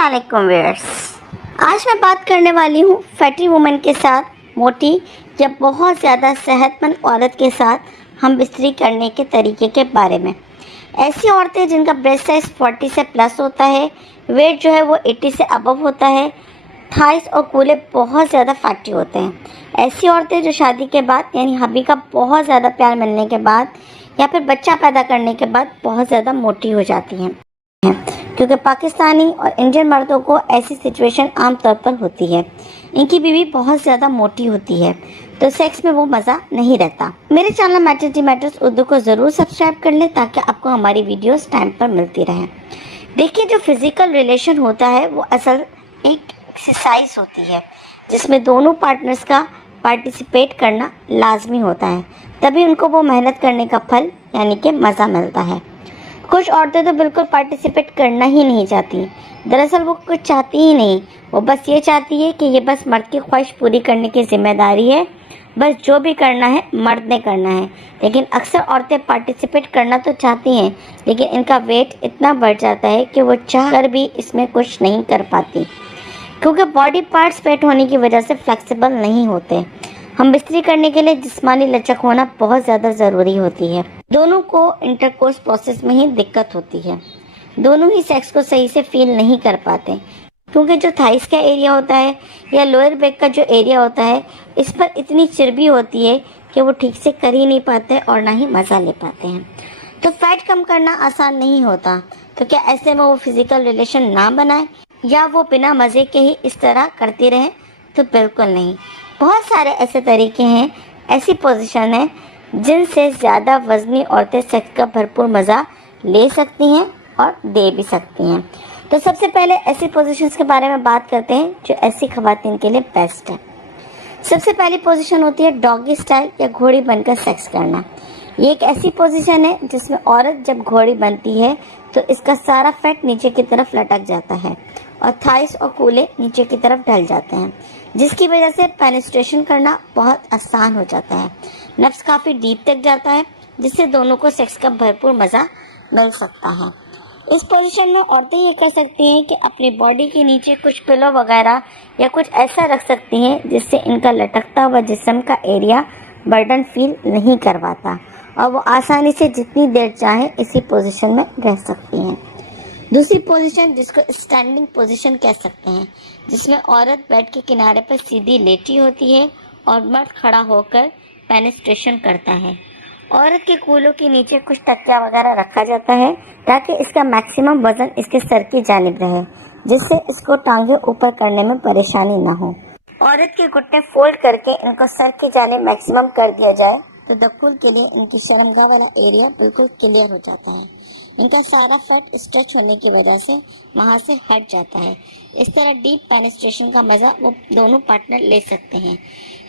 अस्सलामुअलैकुम व्यूअर्स, आज मैं बात करने वाली हूँ फैटी वुमन के साथ मोटी या बहुत ज़्यादा सेहतमंद औरत के साथ हम बिस्तरी करने के तरीके के बारे में। ऐसी औरतें जिनका ब्रेस्ट साइज़ 40 से प्लस होता है, वेट जो है वो 80 से अबव होता है, थाइस और कूल्हे बहुत ज़्यादा फैटी होते हैं। ऐसी औरतें जो शादी के बाद यानी हबी का बहुत ज़्यादा प्यार मिलने के बाद या फिर बच्चा पैदा करने के बाद बहुत ज़्यादा मोटी हो जाती हैं, क्योंकि पाकिस्तानी और इंडियन मर्दों को ऐसी सिचुएशन आमतौर पर होती है। इनकी बीवी बहुत ज़्यादा मोटी होती है तो सेक्स में वो मज़ा नहीं रहता। मेरे चैनल मैटर्निटी मैटर्स उर्दू को ज़रूर सब्सक्राइब कर लें ताकि आपको हमारी वीडियोस टाइम पर मिलती रहें। देखिए, जो फिज़िकल रिलेशन होता है वो असल एक एक्सरसाइज होती है जिसमें दोनों पार्टनर्स का पार्टिसिपेट करना लाजमी होता है, तभी उनको वो मेहनत करने का फल यानी कि मज़ा मिलता है। कुछ औरतें तो बिल्कुल पार्टिसिपेट करना ही नहीं चाहती। दरअसल वो कुछ चाहती ही नहीं, वो बस ये चाहती है कि ये बस मर्द की ख्वाहिश पूरी करने की जिम्मेदारी है, बस जो भी करना है मर्द ने करना है। लेकिन अक्सर औरतें पार्टिसिपेट करना तो चाहती हैं, लेकिन इनका वेट इतना बढ़ जाता है कि वो चाह कर भी इसमें कुछ नहीं कर पाती, क्योंकि बॉडी पार्ट्स फेट होने की वजह से फ्लेक्सिबल नहीं होते। हम बिस्तरी करने के लिए जिस्मानी लचक होना बहुत ज़्यादा ज़रूरी होती है। दोनों को इंटरकोर्स प्रोसेस में ही दिक्कत होती है, दोनों ही सेक्स को सही से फील नहीं कर पाते, क्योंकि जो थाइस का एरिया होता है या लोअर बैक का जो एरिया होता है, इस पर इतनी चर्बी होती है कि वो ठीक से कर ही नहीं पाते और ना ही मज़ा ले पाते हैं। तो फैट कम करना आसान नहीं होता, तो क्या ऐसे में वो फिज़िकल रिलेशन ना बनाए या वो बिना मज़े के ही इस तरह करती रहें? तो बिल्कुल नहीं। बहुत सारे ऐसे तरीके हैं, ऐसी पोजीशन है जिनसे ज़्यादा वज़नी औरतें सेक्स का भरपूर मज़ा ले सकती हैं और दे भी सकती हैं। तो सबसे पहले ऐसी पोजीशंस के बारे में बात करते हैं जो ऐसी ख़वातीन के लिए बेस्ट है। सबसे पहली पोजीशन होती है डॉगी स्टाइल या घोड़ी बनकर सेक्स करना। ये एक ऐसी पोजीशन है जिसमें औरत जब घोड़ी बनती है तो इसका सारा फैट नीचे की तरफ लटक जाता है और थाइस और कूल्हे नीचे की तरफ ढल जाते हैं, जिसकी वजह से पेनिट्रेशन करना बहुत आसान हो जाता है। नफ्स काफ़ी डीप तक जाता है, जिससे दोनों को सेक्स का भरपूर मज़ा मिल सकता है। इस पोजीशन में औरतें ये कर सकती हैं कि अपनी बॉडी के नीचे कुछ पिलो वगैरह या कुछ ऐसा रख सकती हैं जिससे इनका लटकता हुआ जिस्म का एरिया बर्डन फील नहीं करवाता और वो आसानी से जितनी देर चाहे इसी पोजीशन में रह सकती हैं। दूसरी पोजीशन, जिसको स्टैंडिंग पोजीशन कह सकते हैं, जिसमें औरत बेड के किनारे पर सीधी लेटी होती है और मर्द खड़ा होकर पेनिट्रेशन करता है। औरत के कूल्हों के नीचे कुछ तकिया वगैरह रखा जाता है ताकि इसका मैक्सिमम वजन इसके सर की जानिब रहे, जिससे इसको टांगे ऊपर करने में परेशानी ना हो। औरत के घुटने फोल्ड करके इनको सर की जानिब मैक्सिमम कर दिया जाए तो दखुल के लिए इनकी शर्मगाह वाला एरिया बिल्कुल क्लियर हो जाता है। इनका सारा फैट स्ट्रेच होने की वजह से वहाँ से हट जाता है। इस तरह डीप पेनिट्रेशन का मज़ा वो दोनों पार्टनर ले सकते हैं।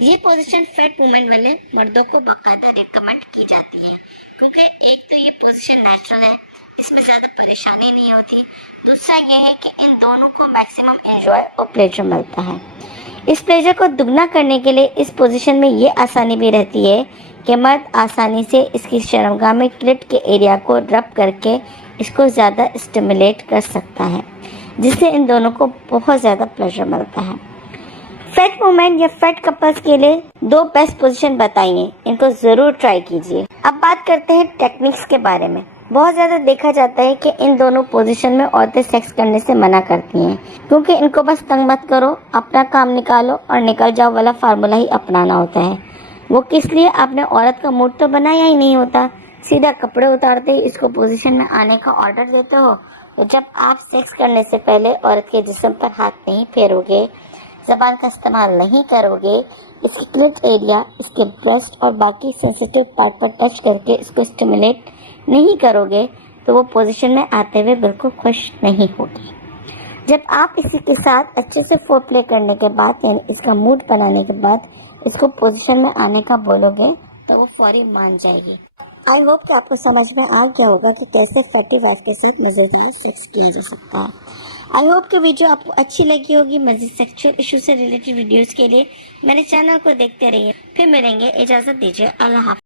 ये पोजीशन फैट वुमेन वाले मर्दों को बाकायदा रिकमेंड की जाती है, क्योंकि एक तो ये पोजीशन नेचुरल है, इसमें ज़्यादा परेशानी नहीं होती। दूसरा यह है कि इन दोनों को मैक्सिमम एंजॉय और प्लेजर मिलता है। इस प्लेजर को दुगना करने के लिए इस पोजीशन में ये आसानी भी रहती है कि मर्द आसानी से इसकी शर्मगाह में क्लिट के एरिया को रब करके इसको ज़्यादा स्टिमुलेट कर सकता है, जिससे इन दोनों को बहुत ज़्यादा प्लेजर मिलता है। फैट वुमेन या फैट कपल्स के लिए दो बेस्ट पोजीशन बताइए, इनको ज़रूर ट्राई कीजिए। अब बात करते हैं टेक्निक्स के बारे में। बहुत ज़्यादा देखा जाता है कि इन दोनों पोजीशन में औरतें सेक्स करने से मना करती हैं, क्योंकि इनको बस तंग मत करो, अपना काम निकालो और निकल जाओ वाला फार्मूला ही अपनाना होता है। वो किस लिए? आपने औरत का मूड तो बनाया ही नहीं होता, सीधा कपड़े उतारते ही इसको पोजीशन में आने का ऑर्डर देते हो। तो जब आप सेक्स करने से पहले औरत के जिस्म पर हाथ नहीं फेरोगे, ज़बान का इस्तेमाल नहीं करोगे, इसकी क्लिट एरिया, इसके ब्रेस्ट और बाकी सेंसिटिव पार्ट पर टच करके इसको स्टिमुलेट नहीं करोगे, तो वो पोजीशन में आते हुए बिल्कुल खुश नहीं होगी। जब आप इसी के साथ अच्छे से फोरप्ले करने के बाद यानी इसका मूड बनाने के बाद इसको पोजीशन में आने का बोलोगे तो वो फौरी मान जाएगी। आई होप कि आपको समझ में आ गया होगा कि कैसे फैटी वाइफ के साथ मज़ेदार सेक्स किया जा सकता है। आई होप कि वीडियो आपको अच्छी लगी होगी। मज़ीद सेक्सुअल इशू से रिलेटेड वीडियोस के लिए मेरे चैनल को देखते रहिए। फिर मिलेंगे, इजाज़त दीजिए, अल्लाह हाफ़िज़।